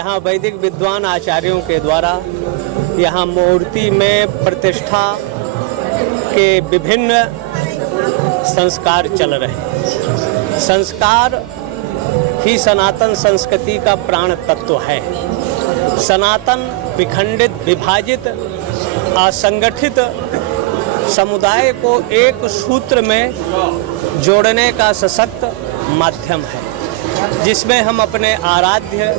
जहाँ वैदिक विद्वान आचार्यों के द्वारा यहाँ मूर्ति में प्रतिष्ठा के विभिन्न संस्कार चल रहे हैं। संस्कार ही सनातन संस्कृति का प्राण तत्व है। सनातन विखंडित, विभाजित, असंगठित समुदाय को एक सूत्र में जोड़ने का सशक्त माध्यम है, जिसमें हम अपने आराध्य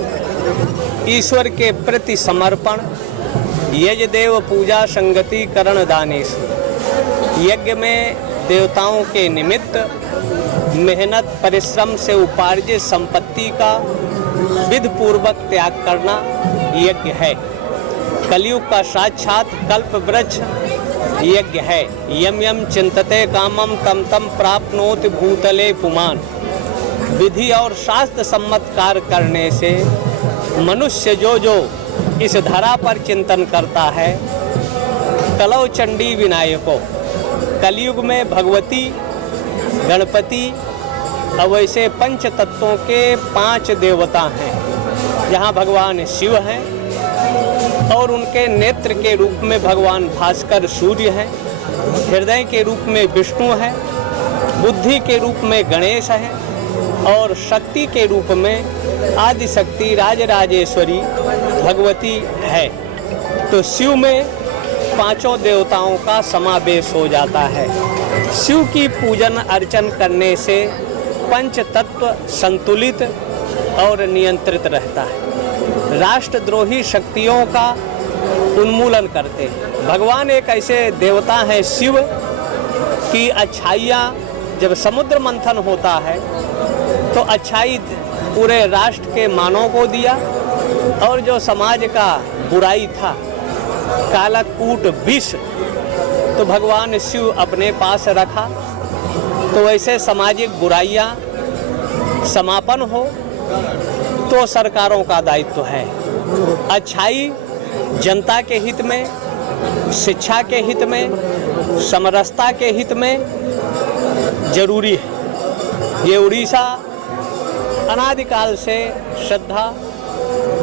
ईश्वर के प्रति समर्पण, यज्ञ देव पूजा संगति करण दानेश, यज्ञ में देवताओं के निमित्त मेहनत परिश्रम से उपार्जित संपत्ति का विधि पूर्वक त्याग करना यज्ञ है। कलयुग का साक्षात कल्प वृक्ष यज्ञ है। यम यम चिंतते कामम तम तम प्राप्नोति भूतले पुमान। विधि और शास्त्र सम्मत कार्य करने से मनुष्य जो इस धरा पर चिंतन करता है, कलौ चंडी विनायको, कलयुग में भगवती, गणपति और वैसे पंच तत्वों के 5 देवता हैं। जहाँ भगवान शिव हैं और उनके नेत्र के रूप में भगवान भास्कर सूर्य हैं, हृदय के रूप में विष्णु हैं, बुद्धि के रूप में गणेश हैं और शक्ति के रूप में आदिशक्ति राजराजेश्वरी भगवती है। तो शिव में 5 देवताओं का समावेश हो जाता है। शिव की पूजन अर्चन करने से पंच तत्व संतुलित और नियंत्रित रहता है। राष्ट्रद्रोही शक्तियों का उन्मूलन करते हैं। भगवान एक ऐसे देवता हैं शिव की अच्छाइयाँ, जब समुद्र मंथन होता है तो अच्छाई पूरे राष्ट्र के मानव को दिया और जो समाज का बुराई था, कालकूट विष, तो भगवान शिव अपने पास रखा। तो वैसे सामाजिक बुराइयां समापन हो तो सरकारों का दायित्व है। अच्छाई जनता के हित में, शिक्षा के हित में, समरसता के हित में जरूरी है। ये उड़ीसा अनादिकाल से श्रद्धा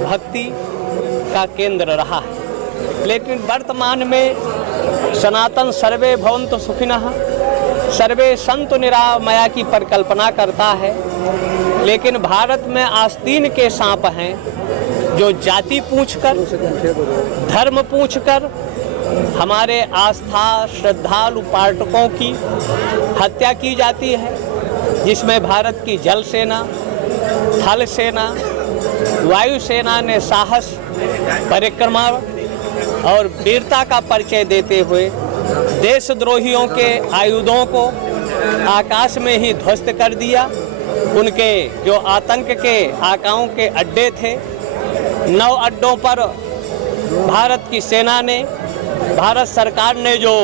भक्ति का केंद्र रहा है, लेकिन वर्तमान में सनातन सर्वे भवन्तु सुखिनः, सर्वे सन्तु निरामया की परिकल्पना करता है। लेकिन भारत में आस्तीन के सांप हैं जो जाति पूछकर, धर्म पूछकर हमारे आस्था श्रद्धालु पर्यटकों की हत्या की जाती है, जिसमें भारत की जल सेना, थल सेना, वायु सेना ने साहस, परिक्रमा और वीरता का परिचय देते हुए देशद्रोहियों के आयुधों को आकाश में ही ध्वस्त कर दिया। उनके जो आतंक के आकाओं के अड्डे थे, 9 अड्डों पर भारत की सेना ने, भारत सरकार ने जो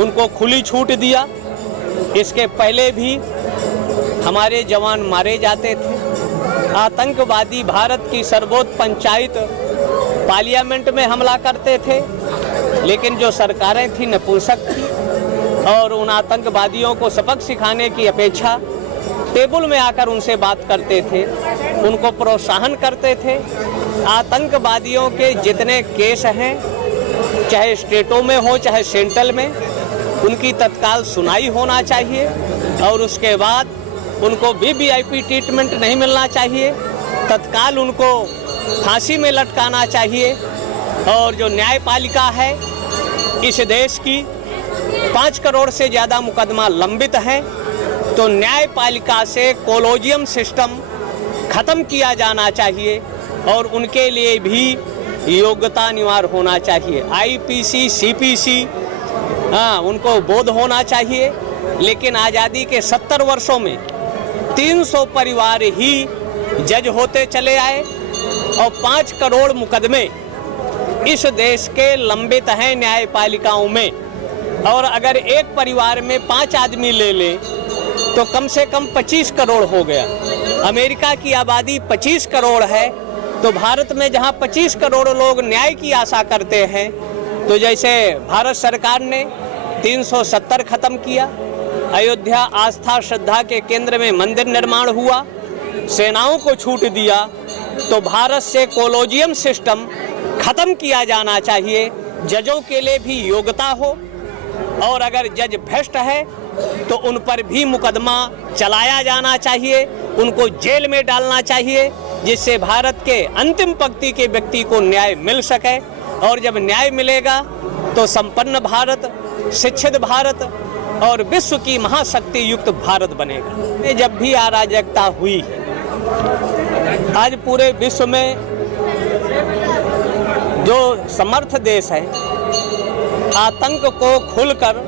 उनको खुली छूट दिया। इसके पहले भी हमारे जवान मारे जाते थे। आतंकवादी भारत की सर्वोच्च पंचायत पार्लियामेंट में हमला करते थे, लेकिन जो सरकारें थी नपुंसक थी और उन आतंकवादियों को सबक सिखाने की अपेक्षा टेबल में आकर उनसे बात करते थे, उनको प्रोत्साहन करते थे। आतंकवादियों के जितने केस हैं, चाहे स्टेटों में हो चाहे सेंट्रल में, उनकी तत्काल सुनाई होना चाहिए और उसके बाद उनको भी वीआईपी ट्रीटमेंट नहीं मिलना चाहिए, तत्काल उनको फांसी में लटकाना चाहिए। और जो न्यायपालिका है इस देश की, 5 करोड़ से ज़्यादा मुकदमा लंबित हैं, तो न्यायपालिका से कोलोजियम सिस्टम ख़त्म किया जाना चाहिए और उनके लिए भी योग्यता अनिवार्य होना चाहिए। आईपीसी, सीपीसी, उनको बोध होना चाहिए। लेकिन आज़ादी के 70 वर्षों में 300 परिवार ही जज होते चले आए और 5 करोड़ मुकदमे इस देश के लंबित हैं न्यायपालिकाओं में। और अगर एक परिवार में 5 आदमी ले ले तो कम से कम 25 करोड़ हो गया। अमेरिका की आबादी 25 करोड़ है, तो भारत में जहां 25 करोड़ लोग न्याय की आशा करते हैं, तो जैसे भारत सरकार ने 370 खत्म किया, अयोध्या आस्था श्रद्धा के केंद्र में मंदिर निर्माण हुआ, सेनाओं को छूट दिया, तो भारत से कॉलेजियम सिस्टम खत्म किया जाना चाहिए। जजों के लिए भी योग्यता हो, और अगर जज भ्रष्ट है तो उन पर भी मुकदमा चलाया जाना चाहिए, उनको जेल में डालना चाहिए, जिससे भारत के अंतिम पंक्ति के व्यक्ति को न्याय मिल सके। और जब न्याय मिलेगा तो संपन्न भारत, शिक्षित भारत और विश्व की महाशक्ति युक्त भारत बनेगा। जब भी अराजकता हुई, आज पूरे विश्व में जो समर्थ देश है आतंक को खुलकर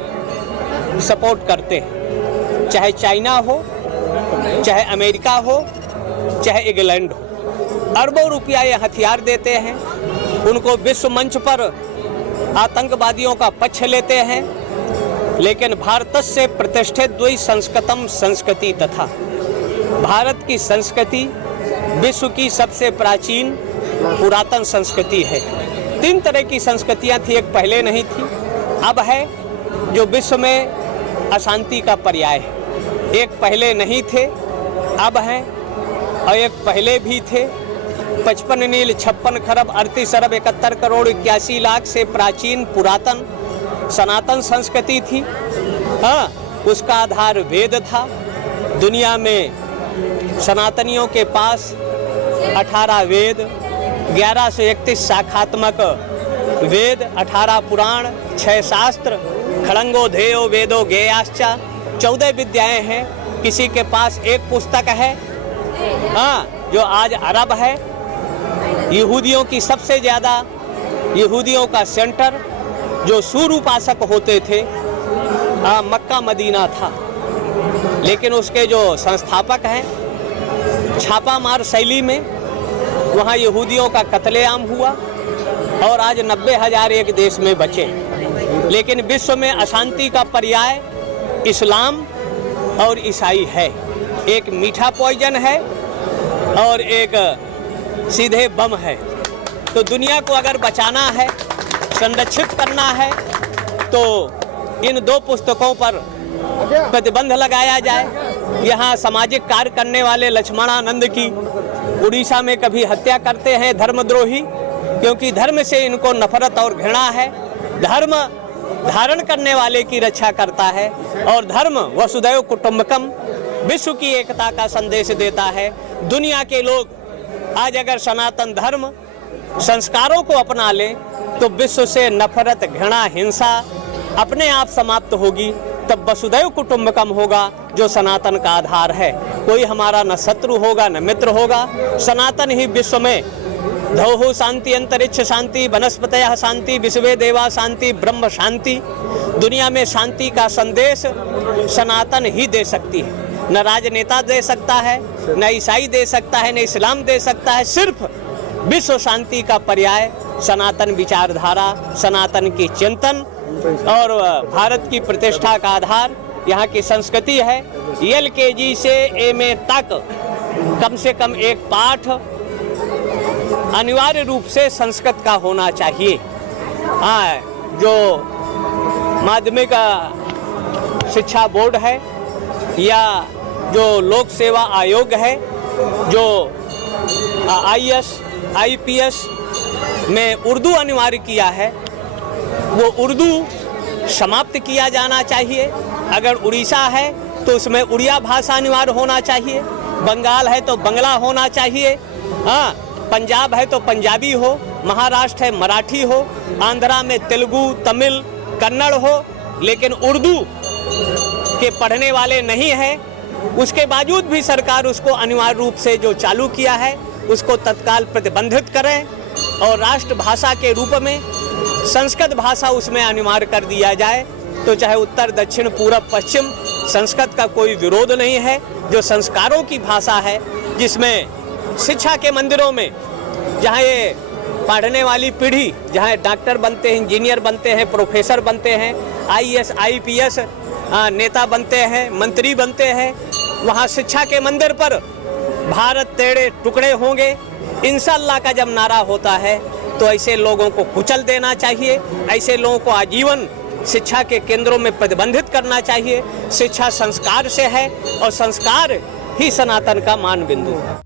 सपोर्ट करते हैं, चाहे चाइना हो, चाहे अमेरिका हो, चाहे इंग्लैंड हो। अरबों रुपया ये हथियार देते हैं, उनको विश्व मंच पर आतंकवादियों का पक्ष लेते हैं। लेकिन भारतस्य प्रतिष्ठित द्वि संस्कृतम संस्कृति तथा, भारत की संस्कृति विश्व की सबसे प्राचीन पुरातन संस्कृति है। 3 तरह की संस्कृतियां थी, एक पहले नहीं थी, अब है, जो विश्व में अशांति का पर्याय है। एक पहले नहीं थे, अब हैं, और एक पहले भी थे। 55 नील 56 खरब 38 अरब 71 करोड़ 81 लाख से प्राचीन पुरातन सनातन संस्कृति थी। हाँ, उसका आधार वेद था। दुनिया में सनातनियों के पास 18 वेद, 1131 शाखात्मक वेद, 18 पुराण, 6 शास्त्र, खड़ंगो धेयो वेदो गेयाश्चा, 14 विद्याएं हैं। किसी के पास एक पुस्तक है, हाँ, जो आज अरब है। यहूदियों की सबसे ज़्यादा, यहूदियों का सेंटर जो सूर्य उपासक होते थे, मक्का मदीना था। लेकिन उसके जो संस्थापक हैं, छापामार शैली में वहाँ यहूदियों का कत्लेआम हुआ और आज 90,000 एक देश में बचे। लेकिन विश्व में अशांति का पर्याय इस्लाम और ईसाई है। एक मीठा पॉइजन है और एक सीधे बम है। तो दुनिया को अगर बचाना है, संरक्षित करना है, तो इन 2 पुस्तकों पर प्रतिबंध लगाया जाए। यहाँ सामाजिक कार्य करने वाले लक्ष्मणानंद की उड़ीसा में कभी हत्या करते हैं धर्मद्रोही, क्योंकि धर्म से इनको नफरत और घृणा है। धर्म धारण करने वाले की रक्षा करता है, और धर्म वसुधैव कुटुंबकम, विश्व की एकता का संदेश देता है। दुनिया के लोग आज अगर सनातन धर्म संस्कारों को अपना ले तो विश्व से नफरत, घृणा, हिंसा अपने आप समाप्त होगी। तब वसुधैव कुटुंबकम होगा, जो सनातन का आधार है। कोई हमारा न शत्रु होगा न मित्र होगा। सनातन ही विश्व में धौः शांति, अंतरिक्ष शांति, वनस्पतयः शांति, विश्वे देवा शांति, ब्रह्म शांति। दुनिया में शांति का संदेश सनातन ही दे सकती है। न राजनेता दे सकता है, न ईसाई दे सकता है, न इस्लाम दे सकता है। सिर्फ विश्व शांति का पर्याय सनातन विचारधारा, सनातन की चिंतन और भारत की प्रतिष्ठा का आधार यहाँ की संस्कृति है। LKG से MA तक कम से कम एक पाठ अनिवार्य रूप से संस्कृत का होना चाहिए। हाँ, जो माध्यमिक शिक्षा बोर्ड है या जो लोक सेवा आयोग है, जो IAS IPS में उर्दू अनिवार्य किया है, वो उर्दू समाप्त किया जाना चाहिए। अगर उड़ीसा है तो उसमें उड़िया भाषा अनिवार्य होना चाहिए। बंगाल है तो बंगला होना चाहिए। हाँ, पंजाब है तो पंजाबी हो, महाराष्ट्र है मराठी हो, आंध्रा में तेलुगु, तमिल, कन्नड़ हो। लेकिन उर्दू के पढ़ने वाले नहीं है। उसके बावजूद भी सरकार उसको अनिवार्य रूप से जो चालू किया है उसको तत्काल प्रतिबंधित करें, और राष्ट्रभाषा के रूप में संस्कृत भाषा उसमें अनिवार्य कर दिया जाए। तो चाहे उत्तर, दक्षिण, पूरब, पश्चिम, संस्कृत का कोई विरोध नहीं है। जो संस्कारों की भाषा है, जिसमें शिक्षा के मंदिरों में जहाँ ये पढ़ने वाली पीढ़ी, जहाँ डॉक्टर बनते हैं, इंजीनियर बनते हैं, प्रोफेसर बनते हैं, IAS IPS नेता बनते हैं, मंत्री बनते हैं, वहाँ शिक्षा के मंदिर पर भारत तेरे टुकड़े होंगे इंशाअल्लाह का जब नारा होता है, तो ऐसे लोगों को कुचल देना चाहिए। ऐसे लोगों को आजीवन शिक्षा के केंद्रों में प्रतिबंधित करना चाहिए। शिक्षा संस्कार से है, और संस्कार ही सनातन का मान बिंदु है।